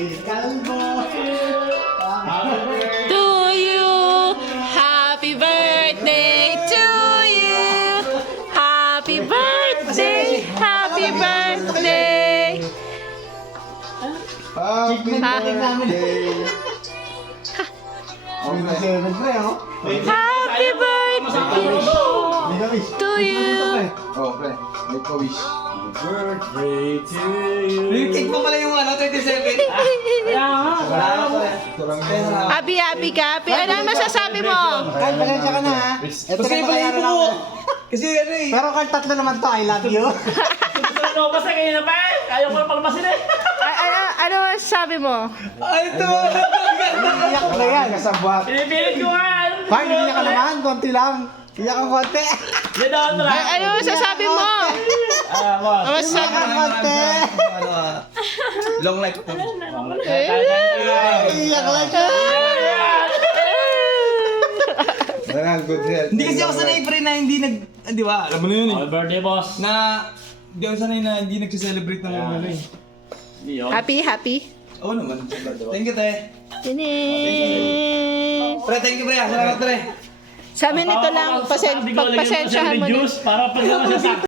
Kalbo. To you, happy birthday to you. Happy birthday, happy birthday. Happy birthday. Happy birthday to you. Oh, pre. Make a wish. Birthday to you. Cake pa pala yung 27. Happy, happy ka. Happy. Ano ang masasabi mo? Kyle, pasensya ka na ha. Ito Kasi na pala bayaran po. ako. Kasi ano eh. Pero Kyle, tatlo naman to. I love you. Gusto mo basta kayo na pa? Ayaw ko na palmasin eh. Ano masasabi mo? Ay, ito. Iyak na yan. Kasabwat. Pinipilit ko nga. Kyle, iyak ka naman. Konti lang. Iyak ang konti. Hindi daw ito lang. Ano masasabi mo? Boss. Ano masasabi Iyak ang konti. Long life. Iyak lang siya. Good health. Hindi kasi ako sanay pre na hindi di ba? Alam mo na yun eh. Happy birthday, boss. Na, hindi ako sanay na hindi nagsi-celebrate ng ano eh. Hindi yun. Happy, happy. Oo naman. Thank you, te. Tining. Pre, thank you, pre. Salamat, pre. Sa amin ito lang, pagpasensyahan mo na. Para pag naman siya